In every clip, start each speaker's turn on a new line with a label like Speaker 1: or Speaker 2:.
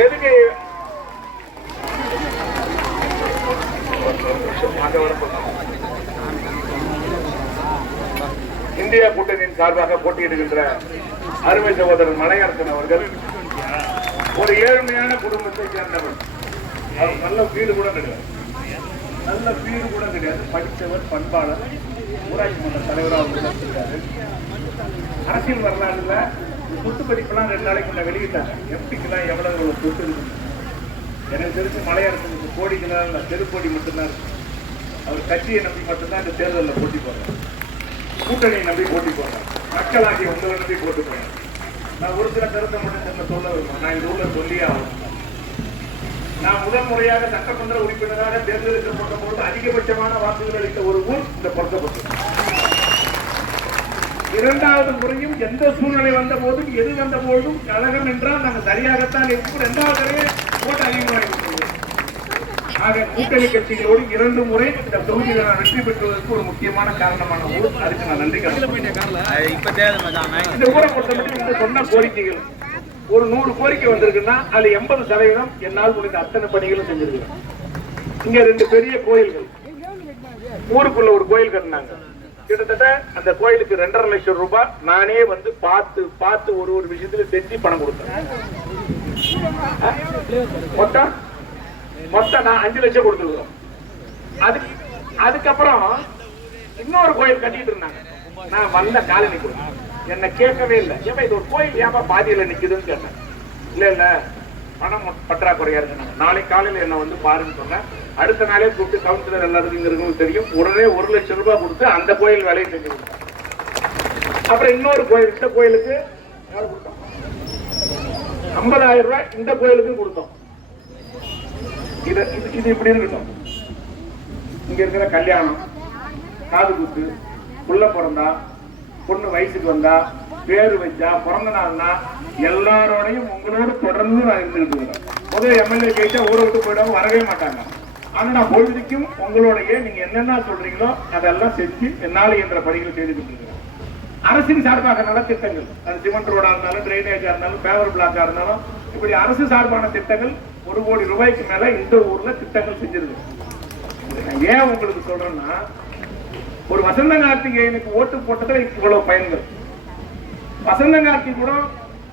Speaker 1: எதுக்கு அங்க இந்தியா கூட்டணியின் சார்பாக போட்டியிடுகின்ற அருமை சகோதரர் மலையரசன் அவர்கள் ஒரு ஏழ்மையான குடும்பத்தை சேர்ந்தவர். அவர் நல்ல வீடு கூட கிடையாது. நல்ல வீடு கூட கிடையாது. படித்தவர் பண்பாளர் ஊராட்சி மன்ற தலைவராக இருக்காரு அரசியல் வரலாறுல குத்து படிப்பெல்லாம் ரெண்டு நாளைக்கு முன்ன வெளியிட்டாங்க. எம்பிக்கெல்லாம் எவ்வளவு எவ்வளவு இருக்கு? எனக்கு தெரிஞ்சு மலையரசனுக்கு கோடிக்கெல்லாம் இல்லை தெருக்கோடி மட்டும்தான் இருக்கு. அவர் கட்சியை நம்பி மட்டும்தான் இந்த தேர்தலில் போட்டி போடுறாங்க கூட்டணியை நம்பி போட்டி போடுறாரு. மக்களாகி உங்களை நம்பி போட்டு போகிறேன் நான் ஒரு சில கருத்தை மட்டும் சொன்ன சொல்ல விரும்புறேன். நான் இந்த ஊரில் சொல்லியே ஆகணும். நான் முதல் முறையாக சட்டமன்ற உறுப்பினராக தேர்ந்தெடுக்கப்பட்ட போது அதிகபட்சமான வாக்குகள் அளித்த ஒரு ஊர் இந்த பொருத்தப்பட்டு இரண்டாவது முறையும் எந்த சூழ்நிலை வந்த போதும் எது வந்த போதும் கழகம் என்றால் நாங்கள் சரியாகத்தான் இருக்கும். இரண்டாவது தடவை ஓட்டு அதிகமாக ஆக கூட்டணி கட்சிகளோடு இரண்டு முறை இந்த தொகுதியில் நான் வெற்றி பெற்றுவதற்கு ஒரு முக்கியமான காரணமான ஊர். அதுக்கு நான் நன்றி இந்த ஊரை பொறுத்தமட்டில் இந்த சொன்ன கோரிக்கைகள் ஒரு நூறு கோரிக்கை வந்திருக்குன்னா அதுல எண்பது சதவீதம் என்னால் முடிந்த அத்தனை பணிகளும் செஞ்சிருக்கிறேன் இங்க ரெண்டு பெரிய கோயில்கள். ஊருக்குள்ள ஒரு கோயில் கட்டினாங்க. கிட்டத்தட்ட அந்த கோயிலுக்கு ரெண்டரை லட்சம் ரூபாய் நானே வந்து பார்த்து பார்த்து ஒரு ஒரு விஷயத்துல செஞ்சு பணம் கொடுத்தேன். மொத்தம்? மொத்தம் நான் அஞ்சு லட்சம் கொடுத்துருக்கோம் அதுக்கு அதுக்கப்புறம் இன்னொரு கோயில் கட்டிட்டு இருந்தாங்க. நான் வந்த காலனி கொடுத்தேன் என்ன கேட்கவே இல்லை. ஏப்பா இது ஒரு கோயில் ஏப்பா பாதியில நிக்குதுன்னு கேட்டேன். இல்ல இல்ல. பணம் பற்றாக்குறையா இருக்கு நாளை காலையில என்ன வந்து பாருன்னு சொன்னேன். அடுத்த நாளே கூப்பிட்டு கவுன்சிலர் எல்லாருக்கும் இங்க தெரியும். உடனே ஒரு லட்சம் ரூபாய் கொடுத்து அந்த கோயில் வேலையை செஞ்சு கொடுத்தேன் அப்புறம் இன்னொரு கோயில் இந்த கோயிலுக்கு கொடுத்தோம்? ஐம்பதாயிரம் ரூபாய் இந்த கோயிலுக்கும் கொடுத்தோம். இது இது இது இப்படி இருக்கட்டும். இங்க இருக்கிற கல்யாணம் காது குத்து புள்ள பிறந்தா பொண்ணு வயசுக்கு வந்தா பேரு வச்சா பிறந்த நாள்னா எல்லாரோடையும் உங்களோட தொடர்ந்து நான் இருந்துகிட்டு இருக்கிறேன். முதல் எம்எல்ஏ கேட்டா ஊரை விட்டு போயிடாம வரவே மாட்டாங்க. ஆனா நான் பொழுதுக்கும் உங்களுடைய நீங்க என்னென்ன சொல்றீங்களோ அதெல்லாம் செஞ்சு என்னால என்ற பணிகளை செய்து கொண்டிருக்கிறேன் அரசின் சார்பாக நலத்திட்டங்கள் அது சிமெண்ட் ரோடா இருந்தாலும் டிரைனேஜா இருந்தாலும் பேவர் பிளாக்கா இருந்தாலும் இப்படி அரசு சார்பான திட்டங்கள் ஒரு கோடி ரூபாய்க்கு மேல இந்த ஊர்ல திட்டங்கள் செஞ்சிருக்கு நான் ஏன் உங்களுக்கு சொல்றேன்னா ஒரு வசந்த கார்த்திகேயனுக்கு ஓட்டு போட்டதுல இவ்வளவு பயன்கள். வசந்த கார்த்திக் கூட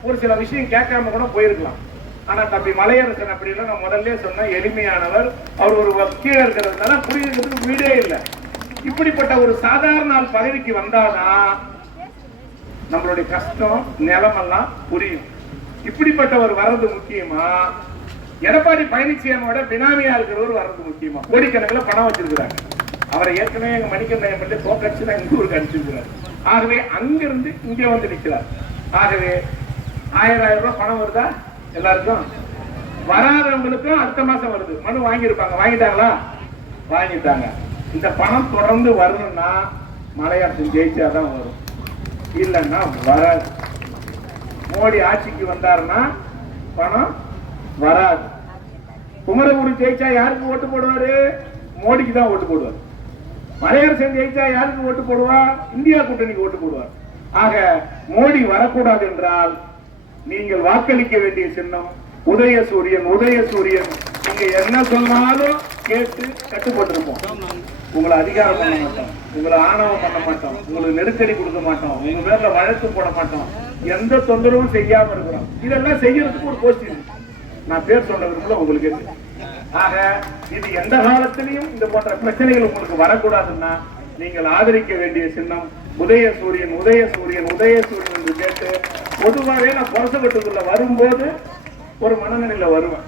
Speaker 1: ஒரு சில விஷயம் கேட்காம கூட போயிருக்கலாம். ஆனா தம்பி மலையரசன் அப்படின்னா நான் முதல்ல சொன்ன எளிமையானவர். அவர் ஒரு கீழே இருக்கிறதுனால புரியுறதுக்கு வீடே இல்லை. இப்படிப்பட்ட ஒரு சாதாரண ஆள் பதவிக்கு வந்தாதான் நம்மளுடைய கஷ்டம் நிலமெல்லாம் புரியும். இப்படிப்பட்டவர் வர்றது முக்கியமா? எடப்பாடி பழனிசாமியோட பினாமியா இருக்கிறவர் வர்றது முக்கியமா? கோடிக்கணக்கில் பணம் வச்சிருக்கிறாங்க. அவரை ஏற்கனவே எங்க மணிக்கண்ட எம்எல்ஏ தோக்கடிச்சு தான் இந்த ஊருக்கு அனுப்பிச்சிருக்கிறார். ஆகவே அங்கிருந்து இங்கே வந்து நிற்கிறார். ஆகவே ஆயிரம் ஆயிரம் ரூபாய் பணம் வருதா? எல்லாருக்கும்? வராதவங்களுக்கும் அடுத்த மாசம் வருது. மனு வாங்கியிருப்பாங்க. வாங்கிட்டாங்களா? வாங்கிட்டாங்க. இந்த பணம் தொடர்ந்து வரணும்னா மலையாளத்தில் ஜெயிச்சாதான் வரும். இல்லைன்னா வராது. மோடி ஆட்சிக்கு வந்தாருன்னா பணம் வராது. குமரகுரு ஜெயிச்சா யாருக்கு ஓட்டு போடுவாரு? மோடிக்கு தான் ஓட்டு போடுவார். மலையரசன் ஜெயிச்சா யாருக்கு ஓட்டு போடுவா? இந்தியா கூட்டணிக்கு ஓட்டு போடுவார். ஆக மோடி வரக்கூடாது என்றால் நீங்கள் வாக்களிக்க வேண்டிய சின்னம் உதய சூரியன் உதய சூரியன். நீங்க என்ன சொன்னாலும் கேட்டு கட்டுப்பட்டிருப்போம். உங்களை அதிகாரம் பண்ண மாட்டோம். உங்களை ஆணவம் பண்ண மாட்டோம். உங்களுக்கு நெருக்கடி கொடுக்க மாட்டோம். உங்க பேர்ல வழக்கு போட மாட்டோம். எந்த தொந்தரவும் செய்யாம இருக்கிறோம். இதெல்லாம் செய்யறதுக்கு ஒரு கோஷ்டி நான் பேர் சொல்ல விரும்பல உங்களுக்கு ஆக இது எந்த காலத்திலையும் இந்த போன்ற பிரச்சனைகள் உங்களுக்கு வரக்கூடாதுன்னா நீங்கள் ஆதரிக்க வேண்டிய சின்னம் உதயசூரியன் உதயசூரியன் உதயசூரியன் என்று கேட்டு பொதுவாகவே நான் புரசப்பட்டுக்குள்ள வரும்போது ஒரு மனநிலையில வருவேன்.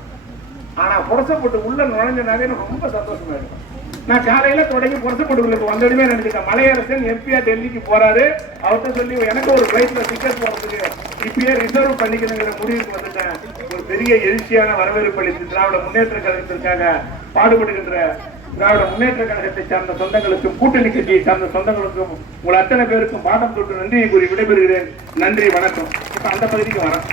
Speaker 1: ஆனா புரசப்பட்டு உள்ள நுழைஞ்சனாவே எனக்கு ரொம்ப சந்தோஷமா இருக்கும். நான் காலையில தொடங்கி புரசப்பட்டுக்குள்ள வந்ததுமே நினைச்சிட்டேன் மலையரசன் எம்பியா டெல்லிக்கு போறாரு. அவர்கிட்ட சொல்லி எனக்கு ஒரு பிளைட்ல டிக்கெட் போறதுக்கு இப்பயே ரிசர்வ் பண்ணிக்கணுங்கிற முடிவுக்கு வந்துட்டேன். ஒரு பெரிய எழுச்சியான வரவேற்பு அளித்து திராவிட முன்னேற்ற கழகத்திற்காக பாடுபடுகின்ற திராவிட முன்னேற்ற கழகத்தை சார்ந்த சொந்தங்களுக்கும் கூட்டணி கட்சியை சார்ந்த சொந்தங்களுக்கும் உங்கள் அத்தனை பேருக்கும் பாடம் தொட்டு நன்றியை கூறி விடைபெறுகிறேன். நன்றி வணக்கம். இப்ப அந்த பகுதிக்கு வரேன்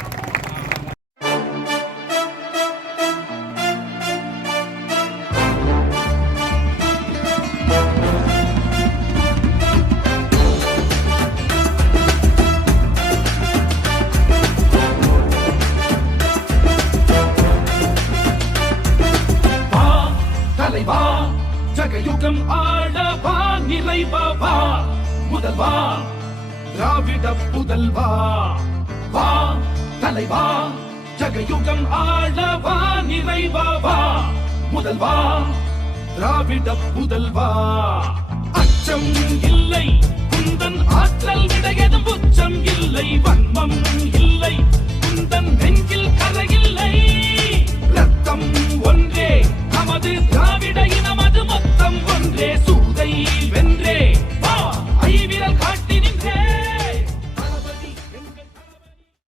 Speaker 2: ஜகயுகம் ஆளவா? நிறைவா? முதல்வா. திராவிட புதல்வா. வா தலைவா. ஜகயுகம் ஆளவா? நிறைவா? முதல்வா. திராவிட புதல்வா.